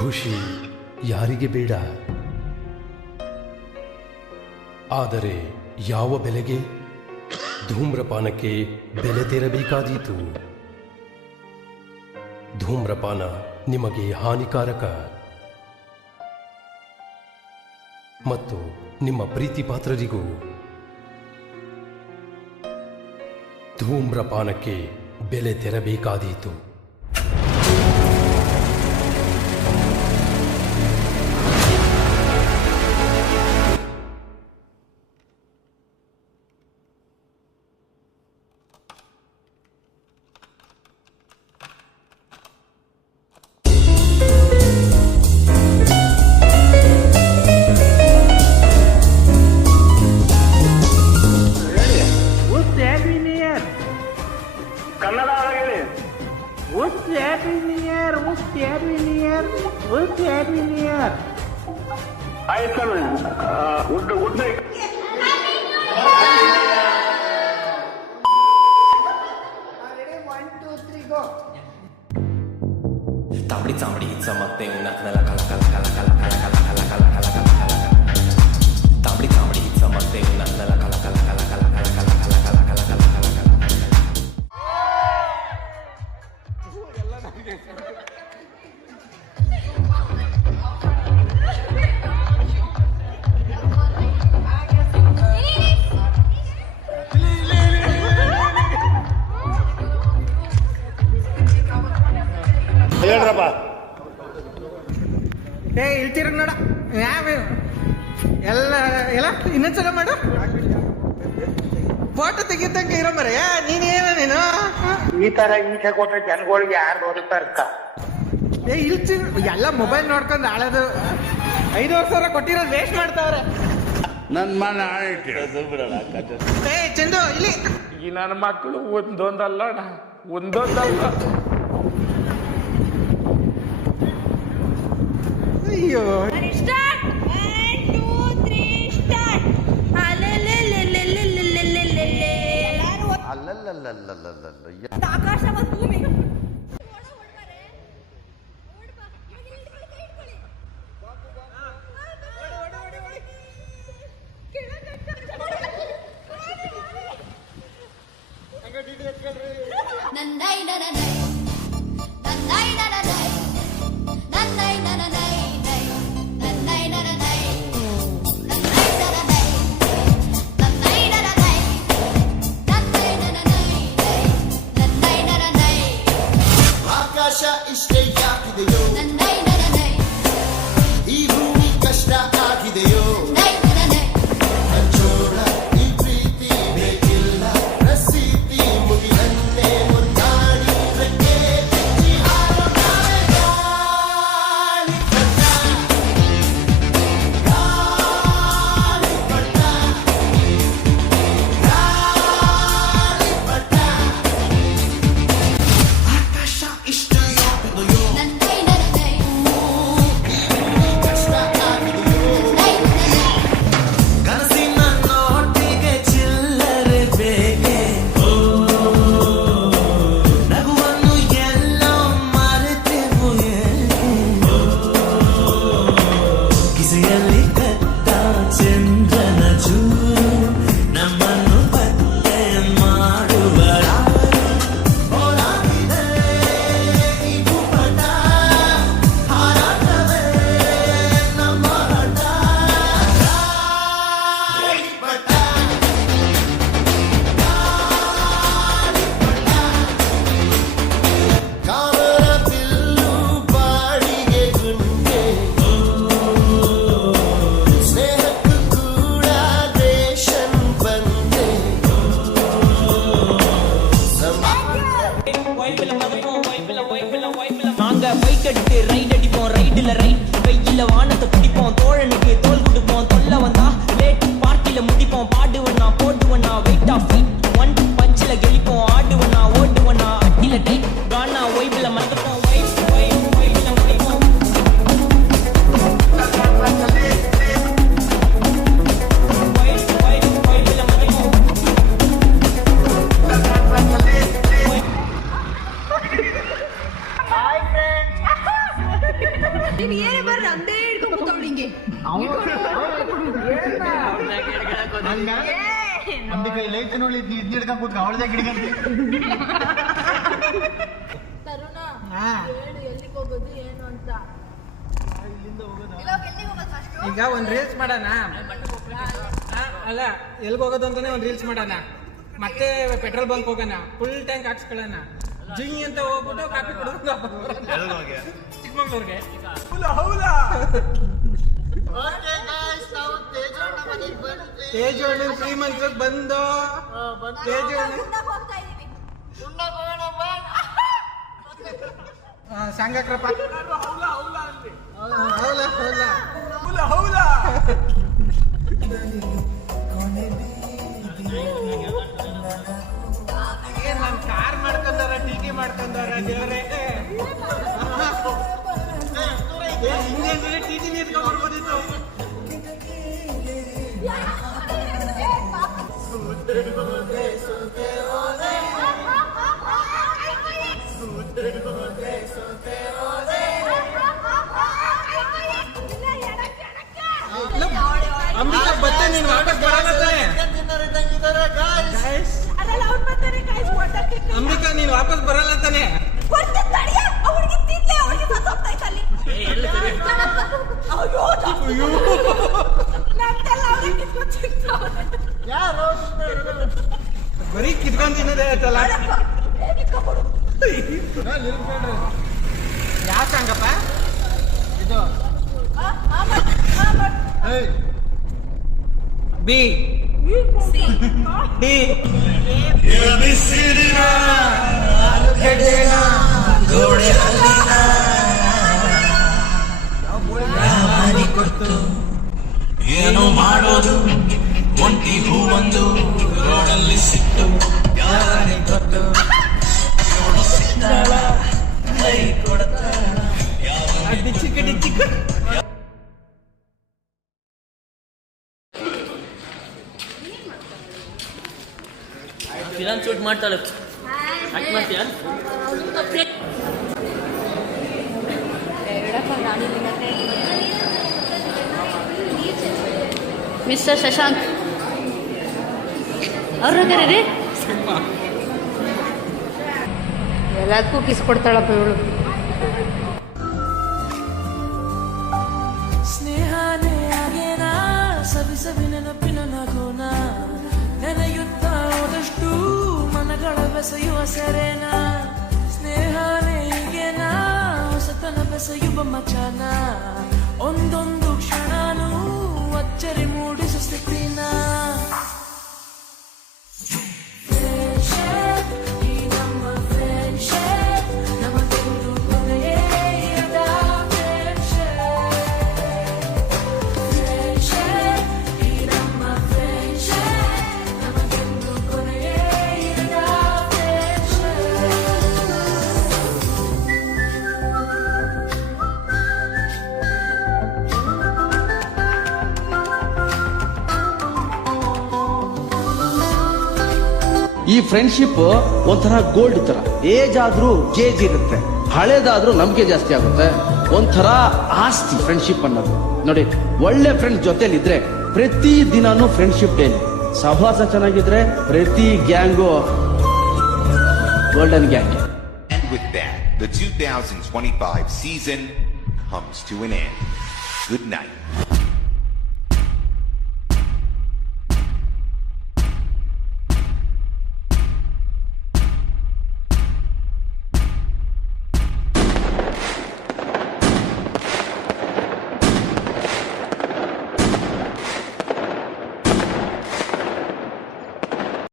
ಖುಷಿ ಯಾರಿಗೆ ಬೇಡ, ಆದರೆ ಯಾವ ಬೆಲೆಗೆ ಧೂಮ್ರಪಾನಕ್ಕೆ ಬೆಲೆ ತೆರಬೇಕಾದೀತು. ಧೂಮ್ರಪಾನ ನಿಮಗೆ ಹಾನಿಕಾರಕ ಮತ್ತು ನಿಮ್ಮ ಪ್ರೀತಿ ಪಾತ್ರರಿಗೂ. ಧೂಮ್ರಪಾನಕ್ಕೆ ಬೆಲೆ ತೆರಬೇಕಾದೀತು. ಕನ್ನಡ ಹೇಳಿ. ಆಯ್ತು ಗುಡ್ ನೈಟ್. तांबडी चांबडी चमकते उन्हात कला कला कला कला कला कला कला कला कला कला कला तांबडी चांबडी चमकते उन्हात कला कला कला कला कला कला कला कला कला कला कला कला ಹೇಳ್ರಪ್ಪ. ಇಲ್ಲಿ ತಿರುಗಿ ನೋಡ ಯಾವ ಎಲ್ಲ ಎಲ್ಲ ಇನ್ನೊಂದ್ಸಲ ಮಾಡು. ಫೋಟೋ ತೆಗಿತಂಕ ಇರೋ ಮರ ನೀನೇನ ನೀನು ಈ ತರ ಈಚೆ ಕೊಟ್ರೆ ಜನಗಳಿಗೆ ಯಾರು ಓದುತ್ತಾರ? ಇಲ್ಲಿ ಎಲ್ಲ ಮೊಬೈಲ್ ನೋಡ್ಕೊಂಡು ಆಳೋದು. 5,000 ಕೊಟ್ಟಿರೋದು ವೇಸ್ಟ್ ಮಾಡ್ತಾವ್ರೆ. ನನ್ ಮನ ಚಂದು ಇಲ್ಲಿ ಈ ನನ್ನ ಮಕ್ಕಳು ಒಂದೊಂದಲ್ಲ ಒಂದೊಂದಲ್ಲ. ಅಯ್ಯೋ ಸ್ಟಾರ್ಟ್ 1 2 3 ಸ್ಟಾರ್ಟ್. ಆಕಾಶ ಮತ್ತು ಭೂಮಿ ನನ್ನೈ ನನ್ನೈ ನನ್ನೈ ನನ್ನೈ ನನ್ನೈ ನನ್ನೈ ನನ್ನೈ ನನ್ನೈ ಆಕಾಶ ಇಷ್ಟೇ ಯಾಕಿದೆಯೋ, ನನ್ನೈ ನನ್ನೈ ಈ ಭೂಮಿ ಕಷ್ಟ ಆಗಿದೆಯೋ, ಹಂಚೋಣ ಈ ಪ್ರೀತಿ ಬೇಕಿಲ್ಲ ರಸೀತಿ ಮುಗಿಲನ್ನೇ ಮುನ್ನಾಡಿ ರೆಕ್ಕೆ ಬಿಚ್ಚಿ ಹಾರೋಣ. ಅಂಬಿಕಾ ಇಲ್ಲ ಐತೆ ನೋಡಿ ಇದ್ ಹಿಡ್ಕೊಂಡ್ ಕೂತ್ಕ ಅವಳದೇ ಗಿಡಗಂತ ತರುಣ ಹಾ. ಹೇಳು ಎಲ್ಲಿಗೆ ಹೋಗೋದು ಏನು ಅಂತ. ಇವಾಗ ಎಲ್ಲಿಗೆ ಹೋಗೋದು ಫಸ್ಟ್? ಈಗ ಒಂದ್ ರೀಲ್ಸ್ ಮಾಡೋಣ. ಅಲ್ಲ ಎಲ್ಗ್ ಹೋಗೋದು ಅಂತಾನೆ ಒಂದ್ ರೀಲ್ಸ್ ಮಾಡೋಣ. ಮತ್ತೆ ಪೆಟ್ರೋಲ್ ಬಂಕ್ ಹೋಗೋಣ, ಫುಲ್ ಟ್ಯಾಂಕ್ ಹಾಕ್ಸ್ಕೊಳ್ಳೋಣ, ಜಿಂಗ್ ಅಂತ ಹೋಗ್ಬಿಟ್ಟು ಕಾಫಿ ಕುಡಿದು ಚಿಕ್ಕಮಂಗ್ಳೂರ್ಗೆ. ತೇಜು ಅಣ್ಣನ್ ಶ್ರೀಮಂತಕ್ಕೆ ಬಂದು ತೇಜು ಅಣ್ಣ ಗುಂಡಕ್ಕೆ ಹೋಗ್ತಾ ಇದೀವಿ. ಸಂಗಕ್ರಪ್ಪ ನನ್ ಕಾರ್ ಮಾಡ್ಕೊಂಡಾರ, ಟೀಟಿ ಮಾಡ್ಕೊಂಡಾರ ದೇವ್ರೆ. ಹಿಂದೆ ಟೀಟಿ ನಿಂತ್ಕೊಂಡ್ ಬರ್ಬೋದಿತ್ತು. ಅಂಬಿಕಾ ಬತ್ತೆ ನೀನ್ ವಾಪಸ್ ಬರಲ್ಲ ತಾನೆ? ಅದೆಲ್ಲ ಅವ್ನ್ ಬರ್ತಾರೆ guys, ಹೊರ್ಟೋಗ್ತಿ. ಅಂಬಿಕಾ ನೀನ್ ವಾಪಸ್ ಬರಲ್ಲ ತಾನೆ? ಕೊಡ್ತೀನಿ ತಡಿಯ, ಅವ್ಳಿಗೆ ತಿನ್ಲೆ, ಅವ್ಳಿಗೆ ಸತ್ತೋಗ್ತೈತೆ ಅಲ್ಲಿ. ಅಯ್ಯೋ, ನಮ್ದೆಲ್ಲ ಅವ್ರಿಗೆ ಕಿತ್ಕೊಂಡ್ ಸಿಗ್ತಾವ್ರೆ. ಬರೀ ಕಿತ್ಕೊಂಡ್ ತಿನ್ನೋದೇ ಆಯ್ತಲ್ಲ. ಕಿತ್ಕೊಂಡ್ಬಿಡು. ಯಾವ ಸಂಗಪ್ಪ ಇದು? ಬಿ ಡಿ ಏನು ಮಾಡೋದು ಒಂಟಿ ಹೂವೊಂದು ರೋಡಲ್ಲಿ ಸಿಕ್ತು ಯಾರಿಗೆ ಗೊತ್ತು ಸಿಗ್ತಾಳ ಕೈ ಕೊಡ್ತಾಳ ಡಿಚ್ಚಿಕ ಡಿಚ್ಚಿಕ. ಫಿಲಮ್ ಶೂಟ್ ಮಾಡ್ತಾಳೆ ಆಕ್ಟ್ ಮಾಡ್ತೀಯಾ? ಮಿಸ್ಟರ್ ಶಶಾಂಕ್ ಅವ್ರ ಕರೀರಿ. ಎಲ್ಲದಕ್ಕೂ ಕಿಸ್ ಕೊಡ್ತಾಳಪ್ಪ ಇವಳು. ಸ್ನೇಹನೇ ಆಗೇನಾ ಸವಿ ಸವಿ ನೆನಪಿನ ನಗುನ ನೆನೆಯುತ್ತಾ ಹೋದಷ್ಟು ಮನಗಳ ಬೆಸೆಯುವ ಸೆರೆನ ಸ್ನೇಹನೇ ಈಗೇನಾ ಹೊಸತನ ಬೆಸೆಯುವ ಮಚಾನ ಒಂದೊಂದು ಕ್ಷಣನೂ ಅಚ್ಚರಿ ಮೂಡಿಸು ಸ್ಥಿತಿನ ಈ ಫ್ರೆಂಡ್ಶಿಪ್ ಒಂಥರ ಗೋಲ್ಡ್ ತರ, ಏಜ್ ಆದ್ರೂ ಗೇಜ್ ಇರುತ್ತೆ, ಹಳೇದಾದ್ರೂ ನಂಬಿಕೆ ಜಾಸ್ತಿ ಆಗುತ್ತೆ. ಒಂಥರ ಆಸ್ತಿ ಫ್ರೆಂಡ್ಶಿಪ್ ಅನ್ನೋದು. ನೋಡಿ, ಒಳ್ಳೆ ಫ್ರೆಂಡ್ಸ್ ಜೊತೆಲಿದ್ರೆ ಪ್ರತಿ ದಿನಾನು ಫ್ರೆಂಡ್ಶಿಪ್ ಡೇ, ಸಹವಾಸ ಚೆನ್ನಾಗಿದ್ರೆ ಪ್ರತಿ gang golden gang. And with that, the 2025 season comes to an end. Good night.